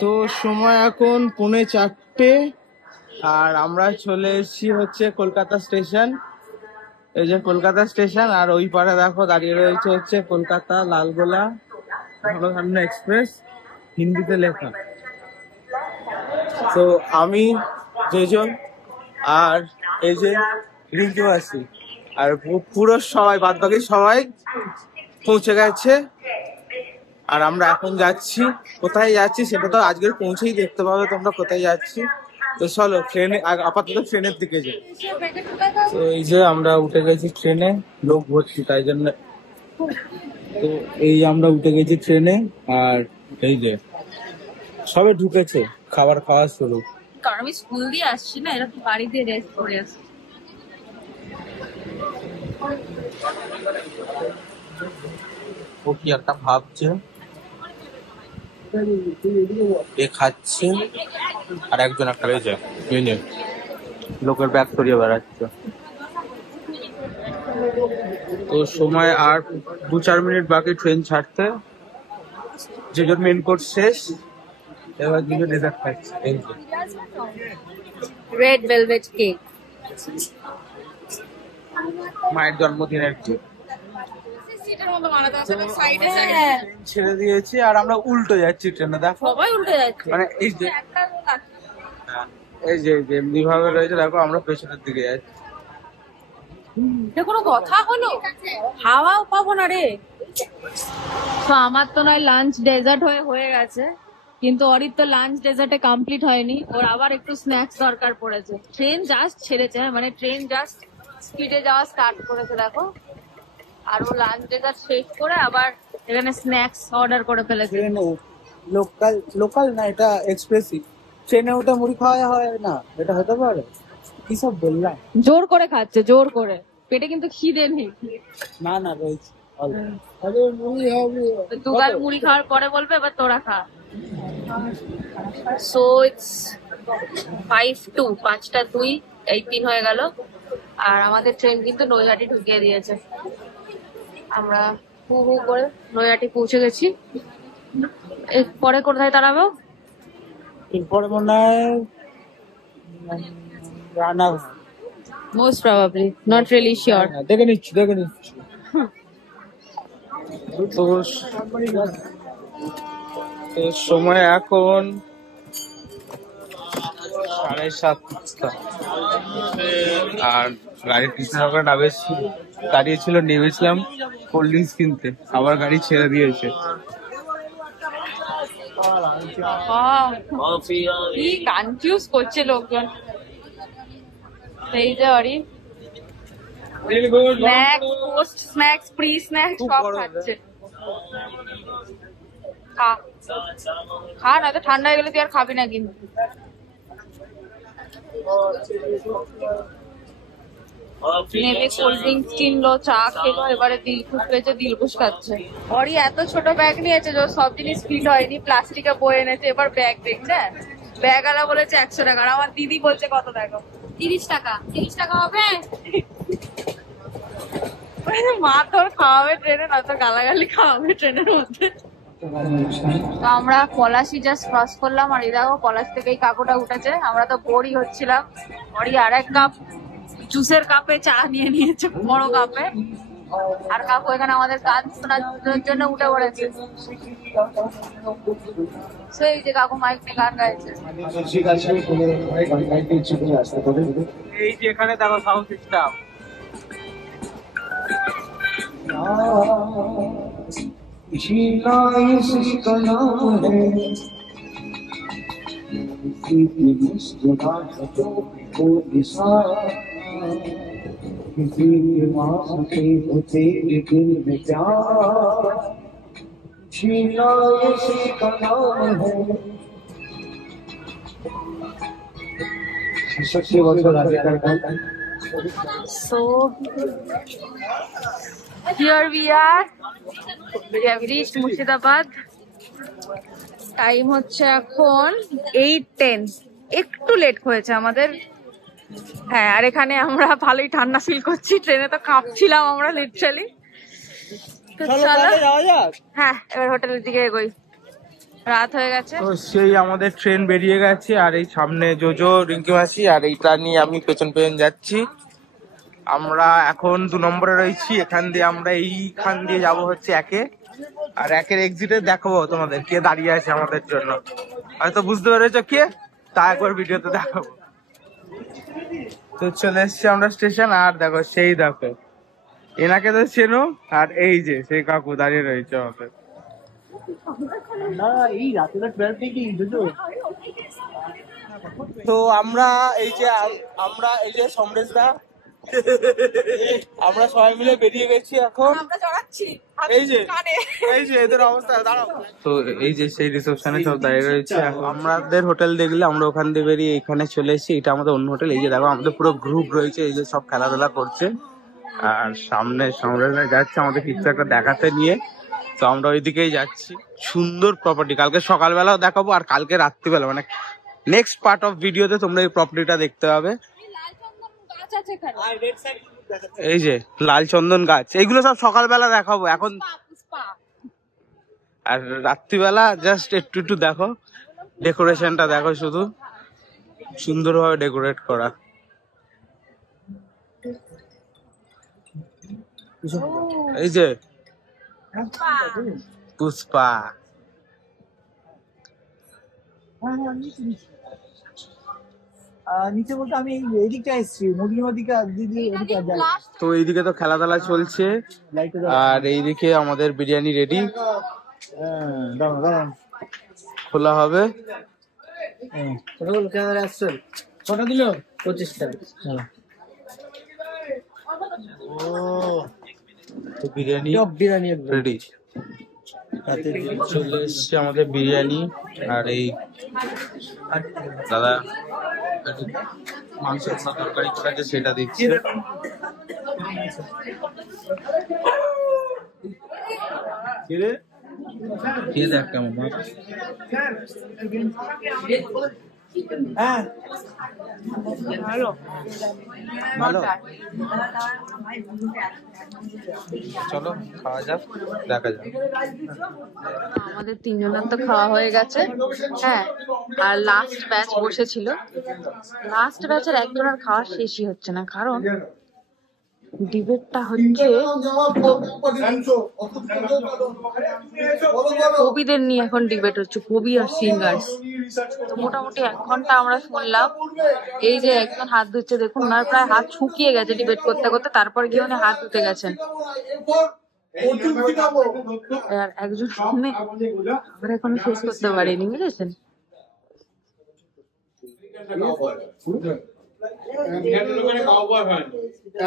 তো সময় এখন 4:45 আর আমরা চলে এসেছি হচ্ছে কলকাতা স্টেশন। এই যে কলকাতা স্টেশন, আর ওই পারে দেখো দাঁড়িয়ে রয়েছে হচ্ছে কলকাতা লালগোলা ঘনঘন এক্সপ্রেস, হিন্দিতে লেখা। তো আমি যেজন আর এই যে রিঙ্কু আছি, আর পুরো সবাই বাদ বাকি সবাই পৌঁছে গেছে। আর আমরা এখন যাচ্ছি, কোথায় যাচ্ছি সেটা তো আজকের পৌঁছেই দেখতে পাবে তোমরা কোথায় যাচ্ছি। তো চলো ট্রেনে, আপাতত ট্রেনের দিকে যাই। তো এই যে আমরা উঠে গেছি ট্রেনে, লোক ভর্তি তাই জন্য। তো এই আমরা উঠে গেছি ট্রেনে, আর এই যে সবে ঢুকেছে, খাবার খাওয়া শুরু। কারণ আমি স্কুল দিয়ে আসছি না, এরকম বাড়ি দিয়ে রেস্ট করে আসছি। ও কি একটা ভাবছে, এ খাচ্ছে আর একজন একটা লোকের ব্যাগ সরিয়ে বেড়াচ্ছে। তো সময় আর 2-4 মিনিট বাকি ট্রেন ছাড়তে। যেজন মেন কোর্স শেষ, এবার দুটো ডেজার্ট খাচ্ছে। রেড ভেলভেট কেক, মায়ের জন্মদিনের কেক ছেড়ে দিয়েছি, আর আমরা উল্টো যাচ্ছি ট্রেনে। দেখো সবাই উল্টে যাচ্ছে, মানে এই যে এমনি ভাবে রয়েছে, দেখো আমরা পেছনের দিকে যাচ্ছি। এটা কোনো কথা হলো? হাওয়াও পাবো না রে। তো আমার তো নয় লাঞ্চ ডেজার্ট হয়ে গেছে, কিন্তু অরির তো লাঞ্চ ডেজার্টে কমপ্লিট হয়নি, ওর আবার একটু স্ন্যাক্স দরকার পড়েছে। ট্রেন জাস্ট ছেড়েছে, মানে ট্রেন জাস্ট স্পিডে যাওয়া স্টার্ট করেছে দেখো, আর ও লাঞ্চ ডেজার্ট শেষ করে আবার এখানে স্ন্যাক্স অর্ডার করে ফেলেছে। লোকাল না, এটা এক্সপ্রেসিভ। ট্রেনে ওটা মুড়ি খাওয়া হয় না, এটা হতে পারে? কি সব বললাম? জোর করে খাচ্ছে, জোর করে, পেটে কিন্তু খিদে নেই। না না রয়েছে। দুগাল মুড়ি খাওয়ার পরে বলবে এবার তোরা খা। সো ইটস 5:02, 5:02, এই 3 হয়ে গেল। আর আমাদের ট্রেন কিন্তু নৈহাটি ঢুকিয়ে দিয়েছে। আমরা হু হু করে নৈহাটি পৌঁছে গেছি। পরে কোথায় দাঁড়াবো? এরপরে মনে হয় Ranaghat, most probably, not really sure. দেখে নিচ্ছি। তো সময় এখন 7:30, আর গাড়ির পিছনে আমরা দাঁড়িয়েছিল, নেমেছিলাম কোল্ড ড্রিঙ্কস কিনতে, আবার গাড়ি ছেড়ে দিয়েছে। কি কনফিউজ করছে লোকজন। সেই যে Ori snacks, post snacks, pre snacks সব খাচ্ছে। খা নয়তো ঠান্ডা হয়ে গেলে তুই আর খাবি না কিন্তু। নেবে কোল্ড ড্রিঙ্কস কিনলো, চা খেলো, এবারে দিলখুশ পেয়েছে, দিলখুশ খাচ্ছে। অরি এত ছোট ব্যাগ নিয়েছে যে সব জিনিস ফিট হয়নি, প্লাস্টিকে বয়ে এনেছে। এবার ব্যাগ দেখছে, ব্যাগ আলা বলেছে 100 টাকা, আর আমার দিদি বলছে কত দেখো 30 টাকা। 30 টাকা হবে? মা তোর খাওয়াবে ট্রেনে, নয়তো গালাগালি খাওয়াবে ট্রেনের মধ্যে। তো আমরা পলাশি জাস্ট ক্রস করলাম, আর এই দেখো পলাশ থেকেই কাকুটা উঠেছে। আমরা তো বোরই হচ্ছিলাম। অরি আর এক কাপ জুসের কাপে চা নিয়ে নিয়েছে, বড় কাপে। আর কাকু এখানে আমাদের গান শোনার জন্য উঠে পড়েছে। সেই যে কাকু মাইক নিয়ে গান গাইছে। এই যে এখানে দেখো sound system. So here we are. We have reached Murshidabad. Time হচ্ছে এখন 8:10, একটু লেট হয়েছে আমাদের। হ্যাঁ, আর এখানে আমরা ভালোই ঠান্ডা ফিল করছি, ট্রেনে তো কাঁপছিলাম আমরা লিটারালি। তো চলো হ্যাঁ এবার হোটেলের দিকে এগোই, রাত হয়ে গেছে। তো সেই আমাদের ট্রেন বেরিয়ে গেছে, আর এই সামনে জোজো, রিঙ্কি মাসি, আর এইটা নিয়ে আমি পেছন পেছন যাচ্ছি। আমরা এখন 2 নম্বরে রয়েছি। এখান দিয়ে আমরা এইখান দিয়ে যাব হচ্ছে 1-এ, আর 1-এর এক্সিটে দেখাবো তোমাদের কে দাঁড়িয়ে আছে আমাদের জন্য। হয়তো বুঝতে পেরেছো কে, তা একবার ভিডিওতে দেখাবো। তো চলে এসছি আমরা স্টেশন, আর দেখো সেই দেখো এনাকে তো চেনো, আর এই যে সেই কাকু দাঁড়িয়ে রয়েছে আমাদের। তো আমরা এই যে সমরেশদা, আমরা সবাই মিলে বেরিয়ে গেছি এখন। এই যে এদের অবস্থা দাঁড়াও। তো এই যে সেই রিসেপশনে সব দাঁড়িয়ে রয়েছে। আমাদের হোটেল দেখলে আমরা ওখান দিয়ে বেরিয়ে এখানে চলে এসেছি। এটা আমাদের অন্য হোটেল। এই যে দেখো আমাদের পুরো গ্রুপ রয়েছে, এই যে সব খেলাধুলা করছে, আর সামনে সমরেশদা যাচ্ছে আমাদের কিছু একটা দেখাতে নিয়ে। তো আমরা ওইদিকেই যাচ্ছি। সুন্দর প্রপার্টি, কালকে সকালবেলাও দেখাবো, আর কালকে রাত্রিবেলা মানে নেক্সট পার্ট অফ ভিডিওতে তোমরা এই প্রপার্টিটা দেখতে পাবে। এই যে লাল চন্দন গাছ, এইগুলো সব সকালবেলা দেখাবো এখন, আর রাত্রিবেলা জাস্ট একটু একটু দেখো। ডেকোরেশনটা দেখো, শুধু সুন্দরভাবে ডেকোরেট করা। এই যে পুষ্পা, নিচে বলতে আমি এদিকটা এসেছি, তো এইদিকে তো খেলাধুলা চলছে, আর এইদিকে আমাদের বিরিয়ানি রেডি, খোলা হবে। কটা দিল? 25 টাকা। বিরিয়ানি বিরিয়ানি রেডি, চলে এসছে আমাদের বিরিয়ানি। আর এই দাদা মাংস তরকারি করেছে, সেটা দিচ্ছে। দেখ কেমন ভালো ভালো। চলো খাওয়া যাক, দেখা যাক। আমাদের 3 জনের তো খাওয়া হয়ে গেছে, হ্যাঁ। আর লাস্ট ব্যাচ বসেছিল, লাস্ট ব্যাচের একজনের খাওয়া শেষই হচ্ছে না, কারণ ডিবেটটা হচ্ছে কবিদের নিয়ে। এখন ডিবেট হচ্ছে কবি আর সিঙ্গার। তো মোটামুটি 1 ঘন্টা আমরা শুনলাম। এই যে একজন হাত ধুচ্ছে, দেখুন ওনার প্রায় হাত শুকিয়ে গেছে ডিবেট করতে করতে, তারপর গিয়ে উনি হাত ধুতে গেছেন। আর একজন শুনে আমরা এখনো শেষ করতে পারিনি, বুঝেছেন?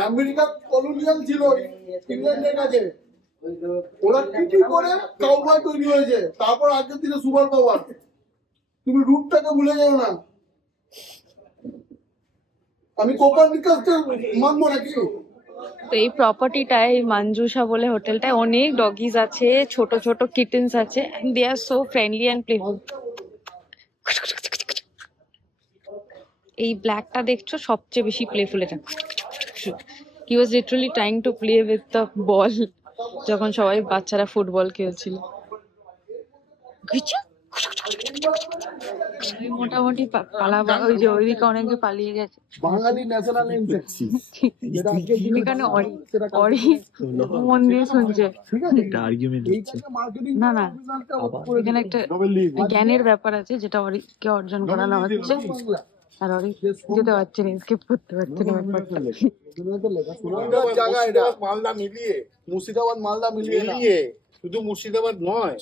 আমেরিকা কলোনিয়াল ছিল ইংল্যান্ডের কাছে, ওরা কি করে কাউবয় তৈরি হয়েছে, তারপর আজকের দিনে সুপার পাওয়ার। তুমি রুটটাকে ভুলে যাও না। আমি কোপারনিকাসকে মানবো নাকি? তো এই প্রপার্টিটায়, মঞ্জুষা বলে হোটেলটায়, অনেক ডগিজ আছে, ছোট ছোট কিটেন্স আছে, and they are so friendly and playful. এই ব্ল্যাকটা দেখছো সবচেয়ে বেশি প্লেফুল। এটা he was literally trying to play with the ball যখন সবাই বাচ্চারা ফুটবল খেলছিল। মোটামুটি ওই যে ওইদিকে অনেকে পালিয়ে গেছে। বাঙালি ন্যাশনাল এখানে অরি মন দিয়ে শুনছে। না না, এখানে একটা জ্ঞানের ব্যাপার আছে যেটা অরিকে অর্জন করানো হচ্ছে, আর অরি যেতে পারছে না, স্কিপ করতে পারছে না ব্যাপারটা। মালদা মিলিয়ে, মুর্শিদাবাদ মালদা মিলিয়ে, শুধু মুর্শিদাবাদ নয়।